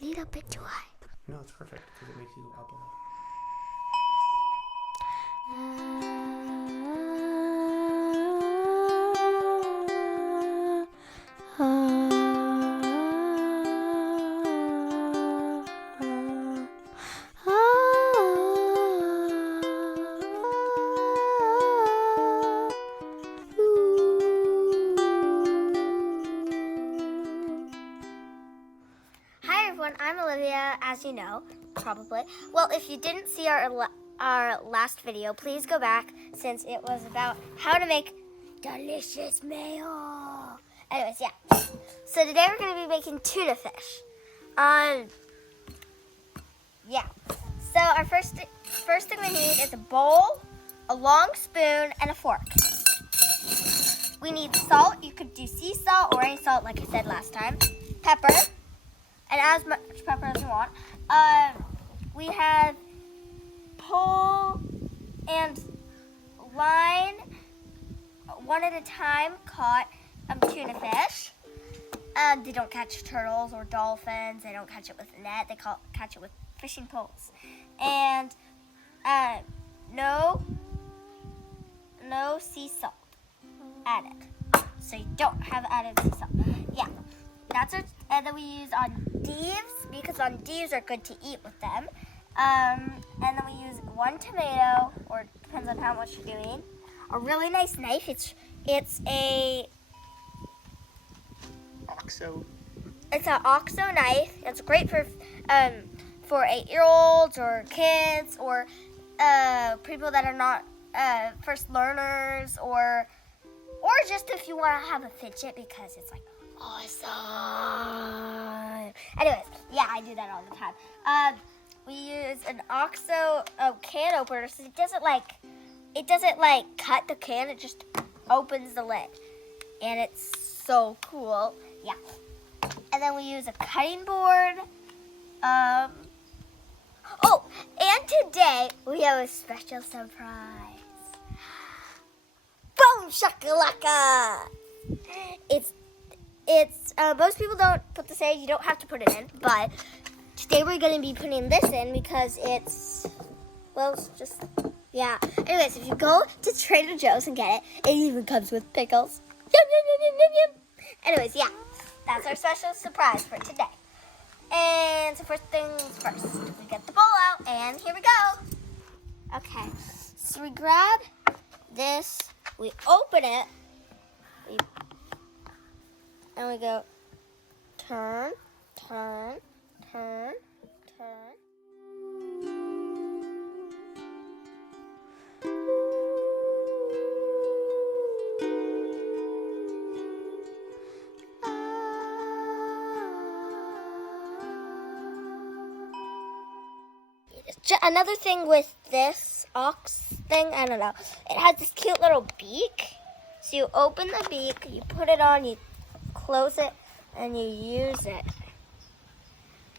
little bit too high. No, it's perfect because it makes you go up a little. Hi everyone, I'm Olivia, as you know, probably. Well, if you didn't see our last video, please go back since it was about how to make delicious mayo. Anyways, yeah. So today we're going to be making tuna fish. Yeah. So our first thing we need is a bowl, a long spoon, and a fork. We need salt. You could do sea salt or any salt, like I said last time. Pepper, and as much pepper as you want. We have pole and line, one at a time, caught tuna fish. They don't catch turtles or dolphins. They don't catch it with a net. They catch it with fishing poles. And no sea salt added. So you don't have added sea salt. Yeah, that's it. And then we use endives because endives are good to eat with them. And then we use 1 tomato, or depends on how much you're doing. A really nice knife. It's a OXO. It's an OXO knife. It's great for 8-year-olds or kids or people that are not first learners, or just if you want to have a fidget because it's like awesome. Anyways, yeah, I do that all the time. We use an OXO can opener, so it doesn't cut the can. It just opens the lid, and it's so cool. Yeah. And then we use a cutting board. Oh, and today we have a special surprise. Boom shakalaka! It's most people don't put this in. You don't have to put it in, but today we're going to be putting this in because it's just, yeah. Anyways, if you go to Trader Joe's and get it, it even comes with pickles. Yum, yum, yum, yum, yum, yum. Anyways, yeah, that's our special surprise for today. And so first things first, we get the bowl out, and here we go. Okay, so we grab this, we open it, and we go turn, turn, turn, turn. Another thing with this ox thing, I don't know, it has this cute little beak. So you open the beak, you put it on, you close it, and you use it.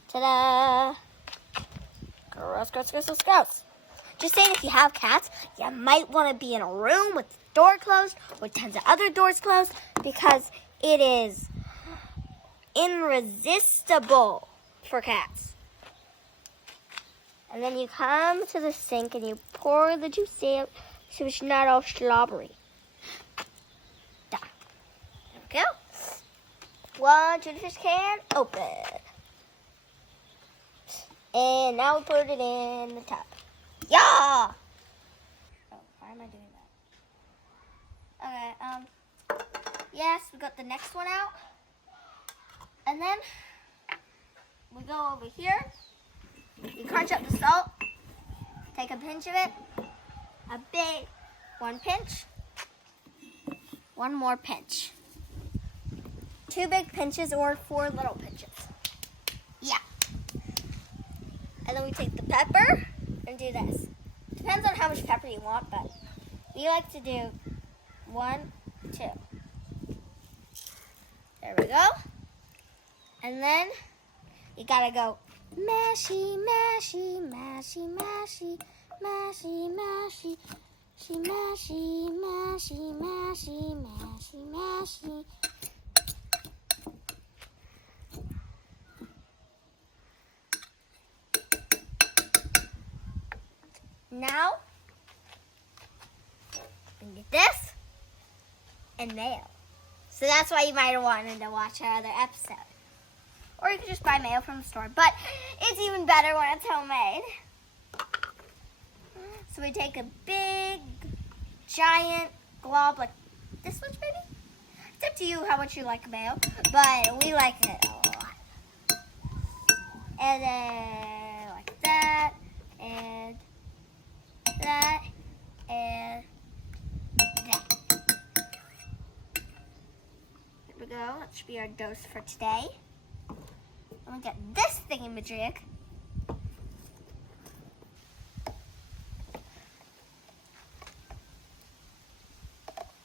Ta-da! Gross, gross, gross, gross, gross. Just saying, if you have cats, you might want to be in a room with the door closed, with tons of other doors closed, because it is irresistible for cats. And then you come to the sink and you pour the juice out so it's not all slobbery. There we go. 1 tuna fish can open. And now we put it in the tub. Yeah! Oh, why am I doing that? Okay, yes, we got the next one out. And then we go over here. You crunch up the salt, take a pinch of it, a big 1 pinch, 1 more pinch. 2 big pinches or 4 little pinches. Yeah. And then we take the pepper and do this. Depends on how much pepper you want, but we like to do 1, 2. There we go. And then you gotta go mashy, mashy, mashy, mashy, mashy, mashy, mashy, mashy, mashy, mashy, mashy. Now, we can get this and mayo. So that's why you might have wanted to watch our other episode. Or you can just buy mayo from the store. But it's even better when it's homemade. So we take a big, giant glob like this much, maybe? It's up to you how much you like mayo. But we like it a lot. And then like that. And that. And that. Here we go. That should be our dose for today. And we get this thingamajig.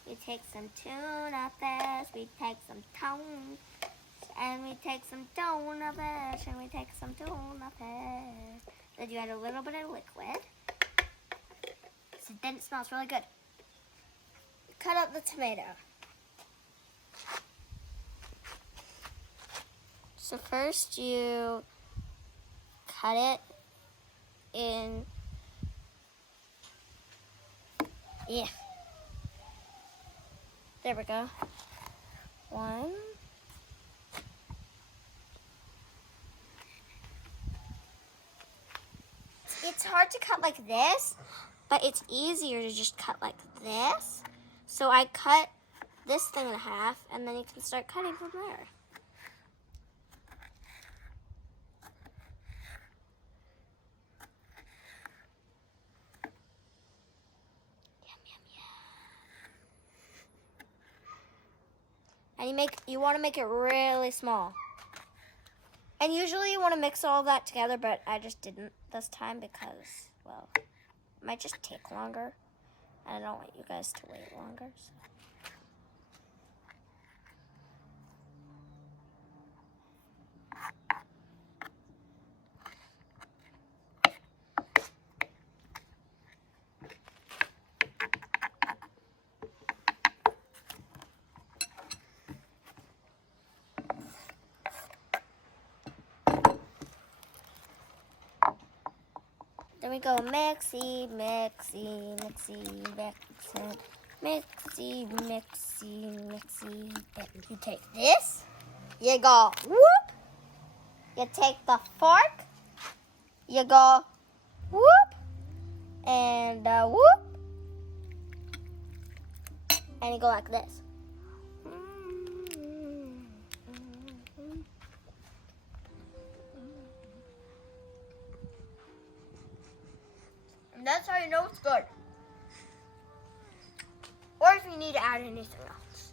We take some tuna fish, we take some tongue, and we take some tuna fish, and we take some tuna fish. Then you add a little bit of liquid. So then it smells really good. Cut up the tomato. So first you cut it in, yeah. There we go. One. It's hard to cut like this, but it's easier to just cut like this. So I cut this thing in half, and then you can start cutting from there. And you want to make it really small. And usually you want to mix all that together, but I just didn't this time because, well, it might just take longer. And I don't want you guys to wait longer. So. Then we go mixy, mixy, mixy, mixy, mixy, mixy, mixy. You take this, you go whoop. You take the fork, you go whoop, and whoop, and you go like this. That's how you know it's good. Or if you need to add anything else.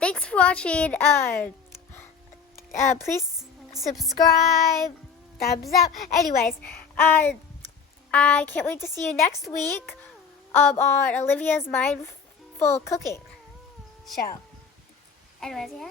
Thanks for watching. Please subscribe, thumbs up. Anyways, I can't wait to see you next week on Olivia's Mindful Cooking show. Anyways, yeah.